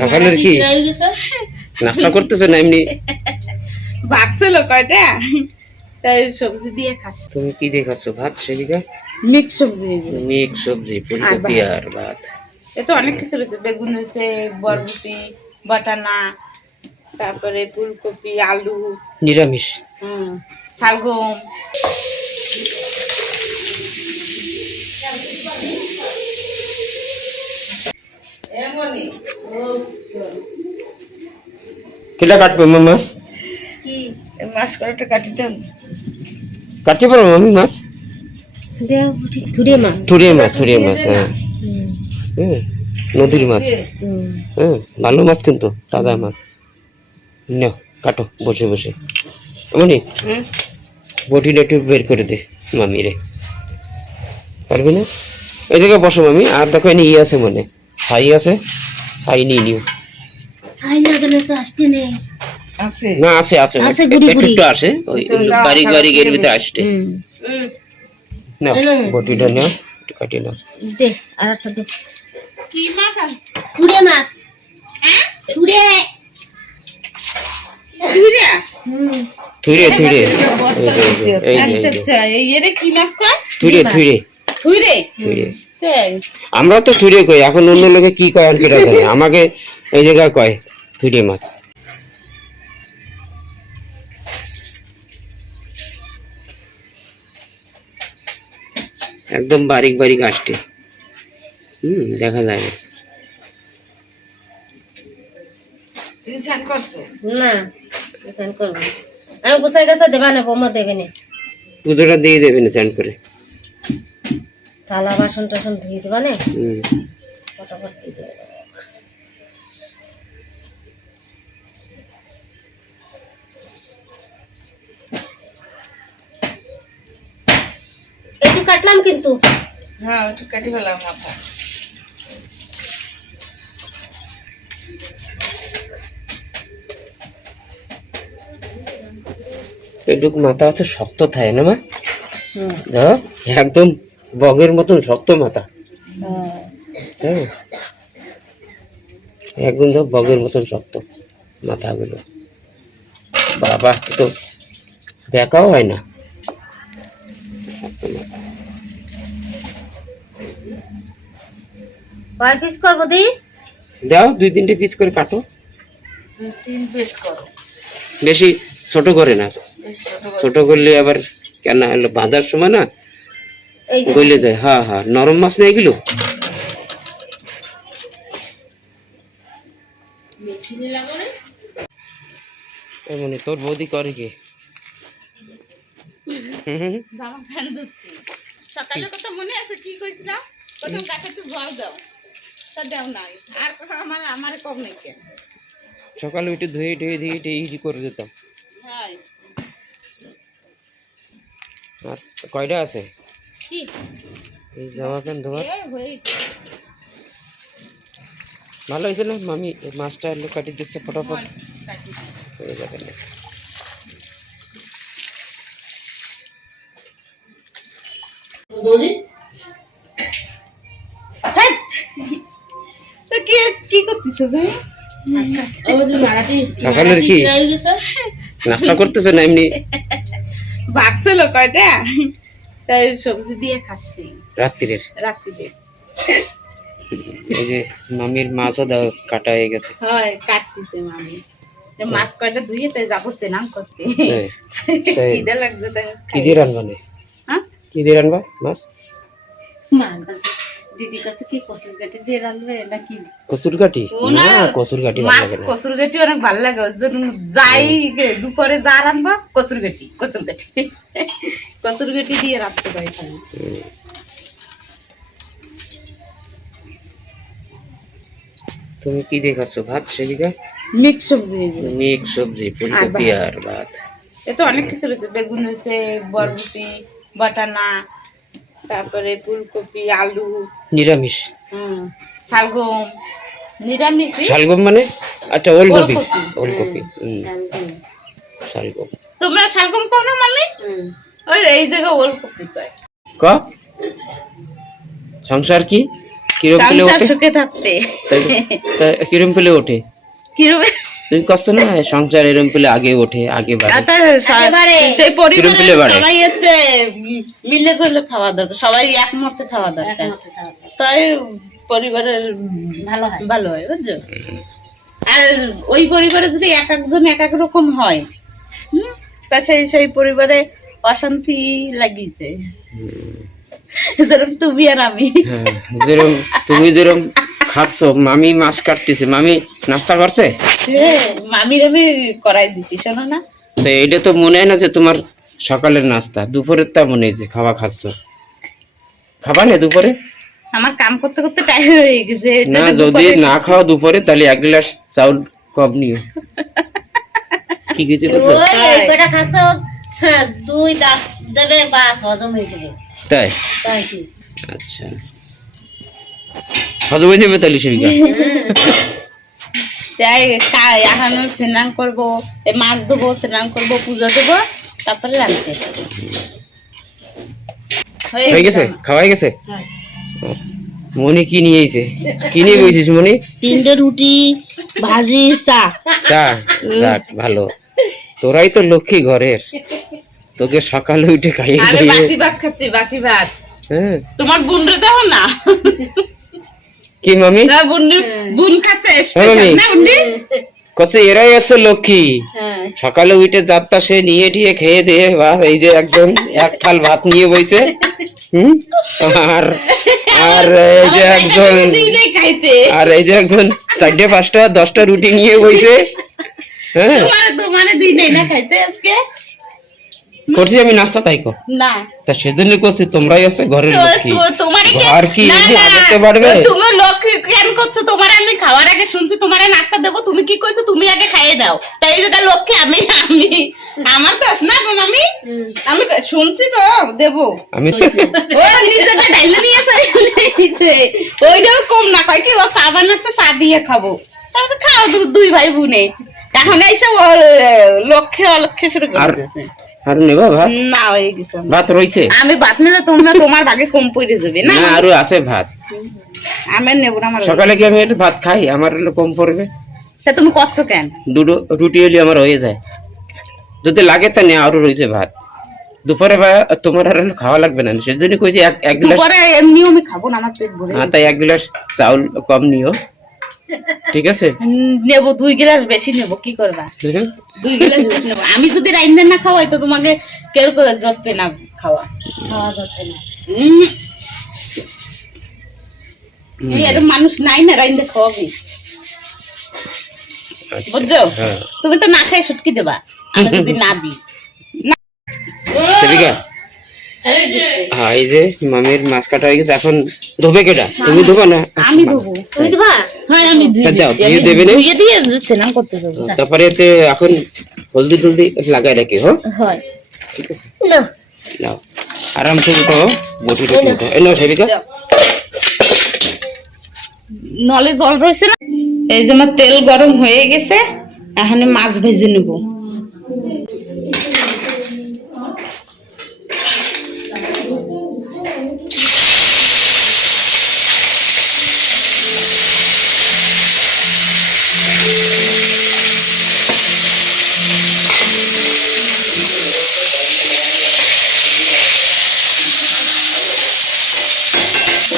সকালের কি নাস্তা করতেছে না এমনি ভাত ছিল কয়টা তাই সবজি দিয়ে খাচ্ছি। তুমি কি দিয়ে খাচ্ছ ভাত সেদিকে? মিক্স সবজি, মিক্স সবজি, ফুলকপি আর ভাত। এতো অনেক কিছু রয়েছে, বেগুন হয়েছে, বরবটি, বাটানা, তারপরে ফুলকপি, আলু, নিরামিষ। শালগম। কেটা কাটবে মাছ? কি মাছ করাটা কাটি দেন? কাটতে পারো মামি মাছ? থুড়িয়ে মাছ, হ্যাঁ। নদীর মাছ। ভালো মাছ কিন্তু, তাজা মাছ। নাও কাটো বসে বসে। এমনি বটিটা একটু বের করে দে মামি রে, পারবি না? এই জায়গায় বসো মামি। আর দেখো এনে ইয়ে আছে, মনে ছাই আছে, ছাই নিয়ে নিও। ছাই না দিলে তো আসতে নেই। আছে না, আছে আছে আছে, গুড়ি গুড়ি একটু আসে, ওই বাড়ি বাড়ি এর ভিতরে আসতে। নাও বটিটা নাও, একটু কাটিয়ে নাও। দে আর একটা দে। কি মাছ আছে? থুড়িয়ে মাছ। থুড়ে থুইরে থুইরে আচ্ছা এরে কি মাছ কয়? থুইরে থুইরে থুইরে থুইরে। তাই আমরা তো থুইরে কই, এখন অন্য লোকে কি কয় আর কেটা জানে। আমাকে এই জায়গায় কয় থুইরে মাছ। একদম বারিক বারিক আসছে, দেখা যায় না। তুমি স্নান করছো? না স্নান করবো, আমি গোসাই গাছা দেবা না, বৌমা দেবে না। পুজোটা দিয়ে দেবে না চান করে? থালা বাসন টাসন ধুয়ে দেবা না, ফটাফট দিয়ে দেবে। একটু কাটলাম কিন্তু। হ্যাঁ একটু কাটি ফেলাম মাথা। এটুকু মাথা আছে শক্ত থাকে না মা? একদম বগের মতন শক্ত মাথা। হ্যাঁ একদম তো বগের মতন শক্ত মাথাগুলো। বাবা তো দেখাও হয় না। কয় পিস করবো দি? দাও 2-3টে পিস করে কাটো। 2-3 পিস করো, বেশি ছোট করে না, ছোট করলে আবার কেন হলো বাঁধার সময় না এই যে গলে যায়। হ্যাঁ হ্যাঁ, নরম মাছ না এগুলো। এমনি তোর বৌদি করে কি? জামা প্যান্ট ধুচ্ছি। সকালের কথা মনে আছে কি কইছিলাম? প্রথম গাছে একটু জল দাও, তা দাও নাই। আর আমার কম নেই কেন? সকালে উঠে ধুয়ে ধুয়ে ধুয়ে ধুয়ে ইজি করে দিতাম। হ্যাঁ আর কয়টা আছে কি এই জামা প্যান্ট ধোয়ার? হয়েছে ভালো হয়েছে না মামি? এই মাছটা এলো কাটি দিচ্ছে ফটাফট কাটি দিই। হয়ে যাবে না। তো কি কি করতেছ তুমি? সকালের কি নাস্তা করতেছে না এমনি ভাত ছিল কয়টা তাই সবজি দিয়ে খাচ্ছি রাত্রির? রাত্রিতে এই যে মামির মাছও দাও কাটা হয়ে গেছে। হয় কাটতেছে মামি, মাছ কয়টা ধুয়ে তাই যাবো স্নান করতে। খিদে লাগছে তাই কি দিয়ে রান্না? হ্যাঁ কি দিয়ে রান্না মাছ? দিদি কাছে কি কচুর গাঠি দিয়ে রাঁধবে নাকি? কচুর গাঠি? না কচুর গাঠি ভালো লাগে না। কচুর গাঠি অনেক ভালো লাগে, ওর জন্য যাই দুপুরে যা রান্নবা কচুর গাঠি কচুর গাঠি কচুর গাঠি দিয়ে রাখতে পারি। তুমি কি দিয়ে খাচ্ছ ভাত সেদিকে? মিক্স সবজি, মিক্স সবজি, ফুলকপি আর ভাত। এতো অনেক কিছু রয়েছে, বেগুন হয়েছে, বরবটি, বাটানা, তারপরে ফুলকপি, আলু। নিরামিষ। শালগম নিরামিষ। শালগম মানে? আচ্ছা ওলকপি। ওলকপি শালগম। তোমরা শালগম কও না মানে? ওই এই জায়গা ওলকপি কয়। ক সংসার কি কিরম পেলে সংসার ওঠে? সুখে থাকতে কিরম পেলে ওঠে? কিরবে তুমি কষ্ট না সংসার এরম পেলে আগে ওঠে, আগে বাড়ে। সেই কিরম পেলে পরিবারে বাড়ে? সবাই এসে মিলে চলে খাওয়া দরকার, সবাই একমতে খাওয়া দরকার, তাই পরিবারের ভালো হয় বুঝছো। আর ওই পরিবারে যদি এক একজন এক এক রকম হয়, তা সেই পরিবারে অশান্তি লাগিয়েছে, যেরকম তুমি আর আমি। হ্যাঁ, যেরম তুমি যেরম খাচ্ছ, মামি মাছ কাটতেছে, মামি নাস্তা করছে, মামির আমি করাই দিছি, শোনো না। তো এটা তো মনে হয় না যে তোমার সকালের নাস্তা, দুপুরের তা মনে হয় যে খাওয়া খাচ্ছ। খাবা না দুপুরে? আমার কাম করতে করতে টাইম হয়ে গেছে। না, যদি না খাও দুপুরে তাহলে 1 গ্লাস চাউল কম নিও। কি কিছু বলছো? ওই কটা খাসো, হ্যাঁ 2 দাঁত দেবে, বাস হজম হয়ে যাবে। তাই? তাই কি? আচ্ছা, হজম হয়ে যাবে তাহলে সেবিকা। তাই এখন স্নান করবো, মাছ দেবো, স্নান করবো, পূজা দেবো, তারপরে রাখতে হয়ে গেছে, খাওয়াই গেছে। মনি কি নিয়ে এসে, কি নিয়ে বসেছিস মনি? 3টে রুটি, ভাজি, চা। চা? যাক ভালো, তোরাই তো লক্ষ্মী ঘরের, তোকে সকালে উঠে খাইয়ে আরে খাইয়ে। বাসি ভাত খাচ্ছি, বাসি ভাত। হ্যাঁ, তোমার বোন রে দাও না। কি মামি? না বোন খাচ্ছে হ্যাঁ, স্পেশাল মামি। না বুন্ডি? কচ্ছে এরাই আছে লক্ষ্মী, হ্যাঁ সকালে উঠে যাত্রা সে নিয়ে টিয়ে খেয়ে দিয়ে বাস, এই যে একজন এক থাল ভাত নিয়ে বইছে। আর আর এই যে একজন, খাইতে আর এই যে একজন 4টে 5টা 10টা রুটি নিয়ে বইছে। হ্যাঁ, তোমার দিই নাই না খাইতে আজকে। করছি আমি নাস্তা, তাই কো না তা সেজন্য করছি, তোমরাই আছে ঘরের লক্ষ্মী। তোমারে ঘর কি আগে বাড়বে? তুমি লক্ষ্মী কেন করছো? তোমার আমি খাওয়ার আগে শুনছি তোমারে নাস্তা দেবো, তুমি কি কইছো তুমি আগে খাইয়ে দাও, তাই এই জায়গায় লক্ষ্মী আমি আমি আমার দোষ না বোন, আমি শুনছি তো দেবো। আমি ও নিজেটা ডাইলে নিয়ে এসে ওইটাও কম না কয় কি ও চা বানাচ্ছে, চা দিয়ে খাবো, তারপর খাও 2 ভাই বোনে। এখন এইসব লক্ষ্যে অলক্ষ্যে শুরু করে দিয়েছে। আর নেবা ভাত? না হয়ে গেছে, ভাত রইছে? আমি ভাত নিলে তোমার ভাগে কম পড়ে যাবে না। না, আরো আছে ভাত। আমি নেবো না, আমার সকালে কি আমি একটু ভাত খাই, আমার হলো কম পড়বে। তা তুমি করছো কেন? 2 রুটি হলে আমার হয়ে যায়, যদি লাগে তা নেই, আরো রয়েছে ভাত। দুপুরে বা তোমার আর হলো খাওয়া লাগবে না, সেজন্য কইছি এক গ্লাস। পরে এমনিও আমি খাবো না, আমার পেট ভরে হ্যাঁ, তাই 1 গ্লাস চাউল কম নিও, ঠিক আছে? নেবো 2 গ্লাস বেশি নেবো, কি করবা? 2 গ্লাস বেশি নেবো। আমি যদি রাইন্দা না খাওয়াই তো তোমাকে কেউ কেউ জটবে না খাওয়া। খাওয়া যাচ্ছে না। এরকম মানুষ নাই না রাইন্দা খাওয়াবি, বুঝছো? হ্যাঁ। তুমি তো না খাই সুটকি দেবা আমি যদি না দিই। সেবিকা, হ্যাঁ, এই যে মামির মাছ কাটা হয়ে গেছে, এখন ধোবে কেটা? তুমি ধোবা না? আমি দেবো। তুমি দিবা? হ্যাঁ আমি তা দাও, দিচ্ছি, দিয়ে দেবে না? ধুয়ে দিয়ে স্নান করতে যাবো। তারপরে এতে এখন হলদি টলদি লাগাই রাখি। হ্যাঁ, হয় ঠিক আছে, না নাও আরাম করে উঠো, বটিটা উঠো। এই নাও সেবিকা। নলে জল রয়েছে না, এই যে আমার তেল গরম হয়ে গেছে, এখন মাছ ভেজে নেব।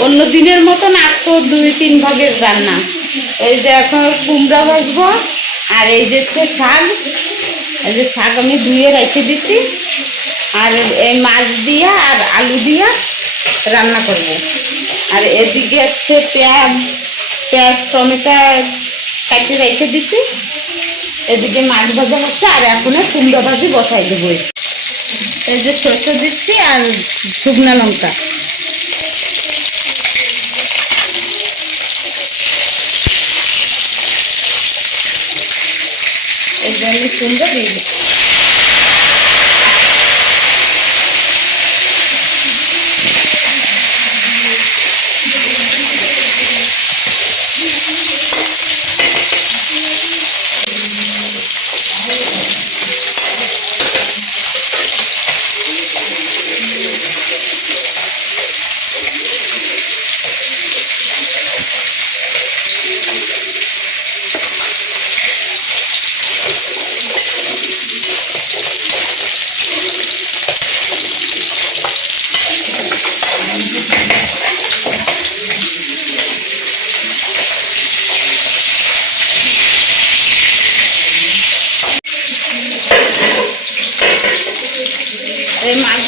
অন্য দিনের মতন আর তো 2-3 ভাগের রান্না। এই যে এখন কুমড়া ভাজবো, আর এই যে শাক, এই যে শাক আমি ধুয়ে রেখে দিচ্ছি, আর এই মাছ দিয়া আর আলু দিয়া রান্না করব। আর এদিকে হচ্ছে পেঁয়াজ টমেটো কাটে রেখে দিচ্ছি, এদিকে মাছ ভাজা হচ্ছে, আর এখন কুমড়া ভাজি বসাই দেবো। এই যে সরষে দিচ্ছি আর শুকনো লঙ্কা। এই যে আমি কুমড়া দিয়ে দিচ্ছি।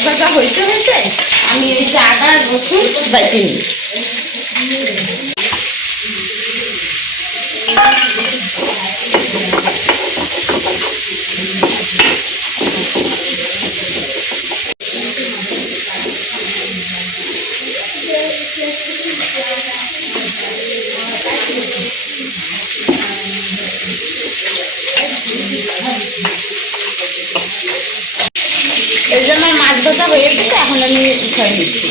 ভাজা হইতে হইতে আমি এই যে আদা রসুন বাইটে নিই। এই জন্য মাছ ভাজা হয়ে গেছে, এখন আমি উঠাই নিচ্ছি।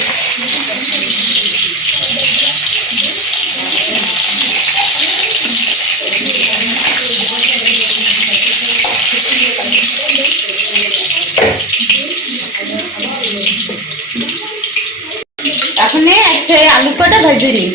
এখন আচ্ছা আলু কটা ভাজে নিই।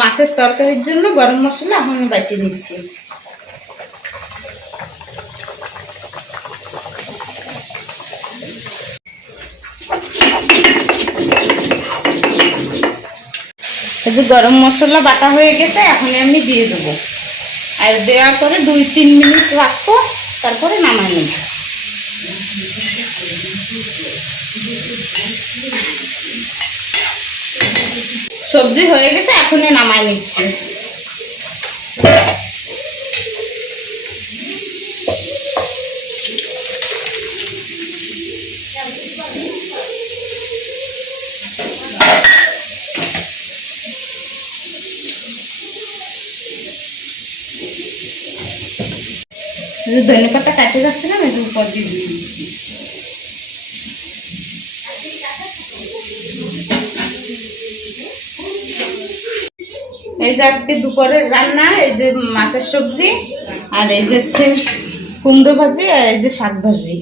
মাছের তরকারির জন্য গরম মশলা এখন বাইটে নিচ্ছি। এই যে গরম মশলা বাটা হয়ে গেছে, এখন আমি দিয়ে দেবো। আর দেওয়ার পরে 2-3 মিনিট রাখবো, তারপরে নামাই নেব। সবজি হয়ে গেছে, এখনই নামাই নিচ্ছি। ধনে পাতা কাটে যাচ্ছিলাম, একটু উপর দিয়ে দিয়ে দিচ্ছি। এই যে আজকে দুপুরের রান্না, এই যে মাছের সবজি, আর এই যে হচ্ছে কুমড়ো ভাজি, আর এই যে শাক ভাজি।